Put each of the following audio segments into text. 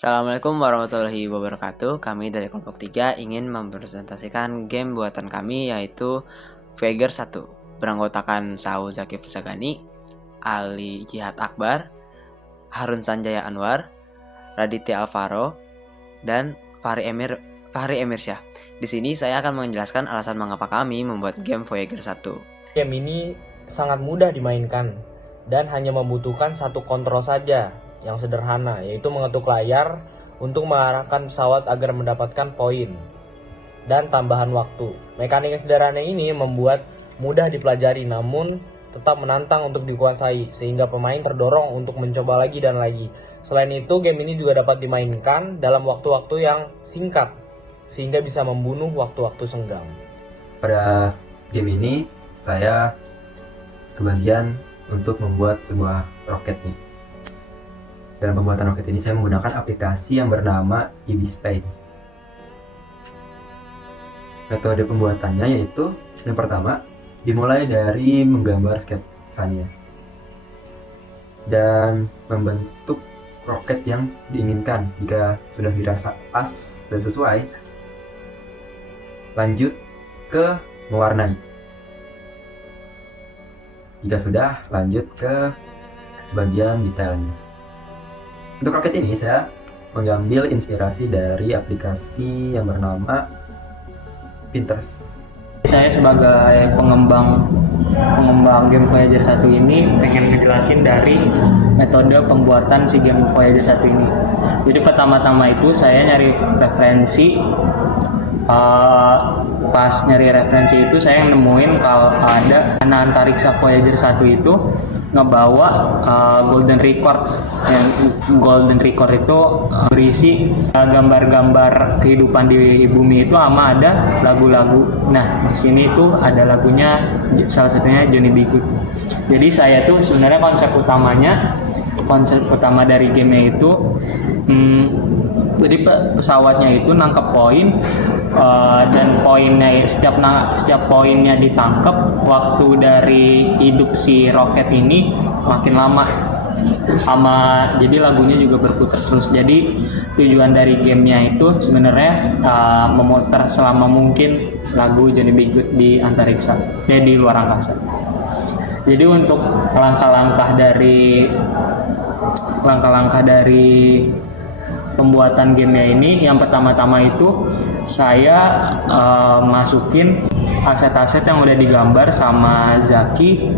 Assalamualaikum warahmatullahi wabarakatuh. Kami dari kelompok 3 ingin mempresentasikan game buatan kami yaitu Voyager 1. Beranggotakan Sau Zaki Fusagani, Ali Jihad Akbar, Harun Sanjaya Anwar, Raditya Alvaro, dan Fahri Emirsyah. Di sini saya akan menjelaskan alasan mengapa kami membuat game Voyager 1. Game ini sangat mudah dimainkan dan hanya membutuhkan satu kontrol saja yang sederhana, yaitu mengetuk layar untuk mengarahkan pesawat agar mendapatkan poin dan tambahan waktu. Mekanik sederhana ini membuat mudah dipelajari namun tetap menantang untuk dikuasai, sehingga pemain terdorong untuk mencoba lagi dan lagi. Selain itu, game ini juga dapat dimainkan dalam waktu-waktu yang singkat, sehingga bisa membunuh waktu-waktu senggang. Pada game ini, saya kebagian untuk membuat sebuah roket nih. Dalam pembuatan roket ini saya menggunakan aplikasi yang bernama EBSpace. Metode pembuatannya yaitu yang pertama, dimulai dari menggambar sketsanya dan membentuk roket yang diinginkan. Jika sudah dirasa pas dan sesuai, lanjut ke mewarnai. Jika sudah, lanjut ke bagian detailnya. Untuk roket ini saya mengambil inspirasi dari aplikasi yang bernama Pinterest. Saya sebagai pengembang game Voyager 1 ini pengen ngejelasin dari metode pembuatan si game Voyager 1 ini. Jadi pertama-tama itu saya nyari referensi. Pas nyari referensi itu saya nemuin kalau ada antariksa Voyager 1 itu ngebawa Golden Record. Yang Golden Record itu berisi gambar-gambar kehidupan di bumi itu sama ada lagu-lagu. Nah, di sini itu ada lagunya, salah satunya Johnny B. Good. Jadi saya tuh sebenarnya konsep utama dari gamenya itu jadi pesawatnya itu nangkep poin, dan poinnya setiap poinnya ditangkap, waktu dari hidup si roket ini makin lama, jadi lagunya juga berputar terus. Jadi tujuan dari gamenya itu sebenarnya memutar selama mungkin lagu Johnny B. Good di antariksa, di luar angkasa. Jadi untuk langkah-langkah dari pembuatan gamenya ini, yang pertama-tama itu saya masukin aset-aset yang udah digambar sama Zaki.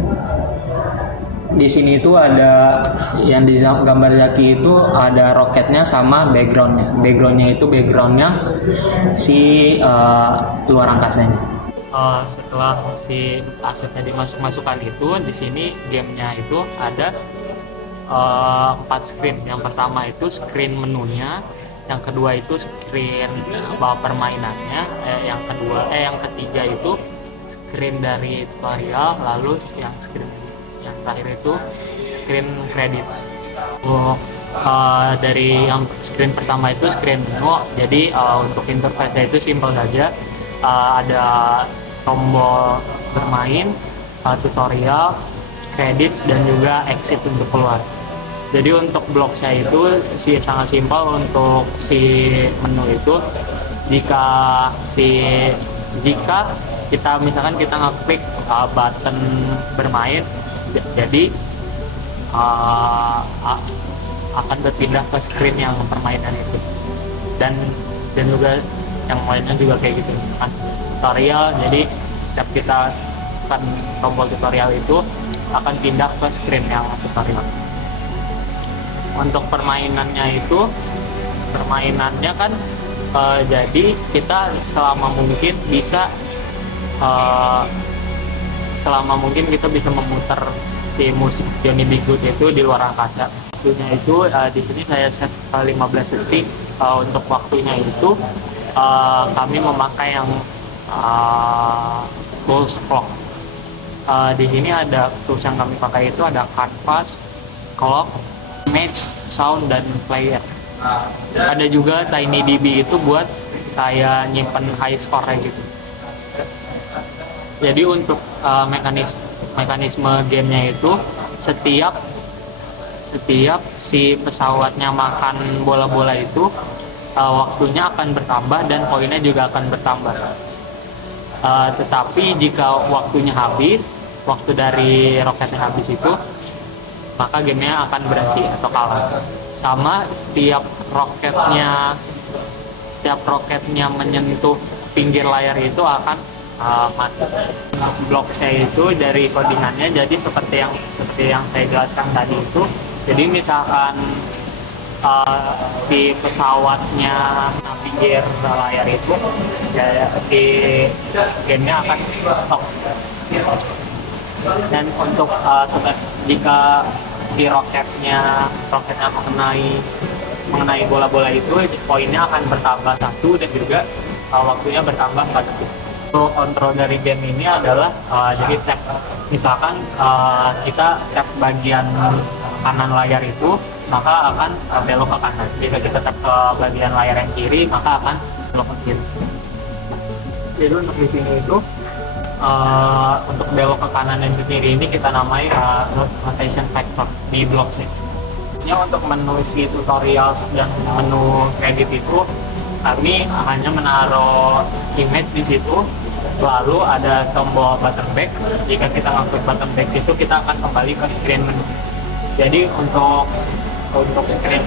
Di sini itu ada yang digambar Zaki itu ada roketnya sama backgroundnya. Backgroundnya itu si luar angkasanya. Setelah si asetnya dimasukkan itu, di sini gamenya itu ada 4 screen. Yang pertama itu screen menunya, yang kedua itu screen permainannya, yang ketiga itu screen dari tutorial, lalu yang terakhir itu screen credits. Dari yang screen pertama itu screen menu. Jadi untuk interface itu simpel saja, ada tombol bermain, tutorial, credits, dan juga exit untuk keluar. Jadi untuk bloknya itu sangat simpel. Untuk si menu itu, jika kita misalkan kita ngeklik button bermain, jadi akan berpindah ke screen yang permainan itu, dan juga yang lainnya juga kayak gitu. Tutorial, jadi setiap kita tekan tombol tutorial itu akan pindah ke screen yang tutorial. Untuk permainannya kan jadi kita selama mungkin kita bisa memutar si musik Johnny B. Good itu di luar angkasa. Waktunya itu di sini saya set 15 detik. Untuk waktunya itu kami memakai yang pulse clock. Di sini ada tools yang kami pakai itu ada canvas, clock, image, sound, dan player. Ada juga TinyDB itu buat kayak nyimpen high score kayak gitu. Jadi untuk mekanisme gamenya itu setiap setiap si pesawatnya makan bola-bola itu waktunya akan bertambah dan poinnya juga akan bertambah. Tetapi jika waktunya habis, waktu dari roketnya habis itu, maka gamenya akan berhenti atau kalah. Sama setiap roketnya menyentuh pinggir layar itu akan mati. Blok C itu dari codingannya jadi seperti yang saya jelaskan tadi itu. Jadi misalkan si pesawatnya pinggir layar itu, ya, si gamenya akan stop. Dan untuk jika si roketnya mengenai bola-bola itu, poinnya akan bertambah 1 dan juga waktunya bertambah 1. Untuk kontrol dari game ini adalah jadi tap. Misalkan kita tap bagian kanan layar itu, maka akan belok ke kanan. Jika kita tap ke bagian layar yang kiri, maka akan belok ke kiri. Jadi untuk di sini itu untuk belok ke kanan dan ke kiri ini kita namai rotation factor di blok C. Untuk menu si tutorial dan menu kredit itu, kami hanya menaruh image di situ, lalu ada tombol button back. Jika kita ngaktifkan button back itu, kita akan kembali ke screen menu. Jadi untuk screen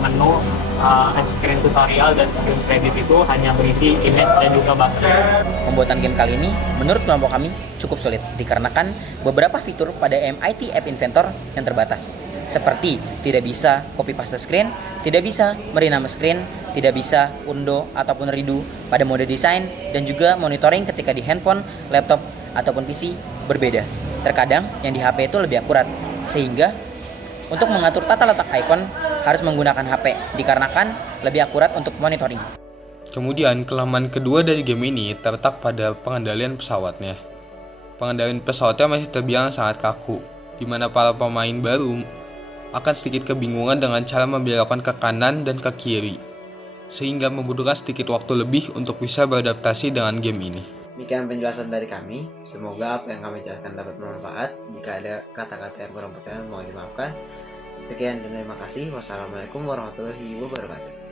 menu, screen tutorial dan screen kredit itu hanya berisi image dan juga button. Pembuatan game kali ini menurut kelompok kami cukup sulit dikarenakan beberapa fitur pada MIT App Inventor yang terbatas. Seperti tidak bisa copy paste screen, tidak bisa merename screen, tidak bisa undo ataupun redo pada mode desain, dan juga monitoring ketika di handphone, laptop, ataupun PC berbeda. Terkadang yang di HP itu lebih akurat, sehingga untuk mengatur tata letak icon harus menggunakan HP dikarenakan lebih akurat untuk monitoring. Kemudian kelemahan kedua dari game ini terletak pada pengendalian pesawatnya. Pengendalian pesawatnya masih terbilang sangat kaku, di mana para pemain baru akan sedikit kebingungan dengan cara membelokkan ke kanan dan ke kiri, sehingga membutuhkan sedikit waktu lebih untuk bisa beradaptasi dengan game ini. Demikian penjelasan dari kami. Semoga apa yang kami jelaskan dapat bermanfaat. Jika ada kata-kata yang kurang berkenan, mohon dimaafkan. Sekian dan terima kasih. Wassalamualaikum warahmatullahi wabarakatuh.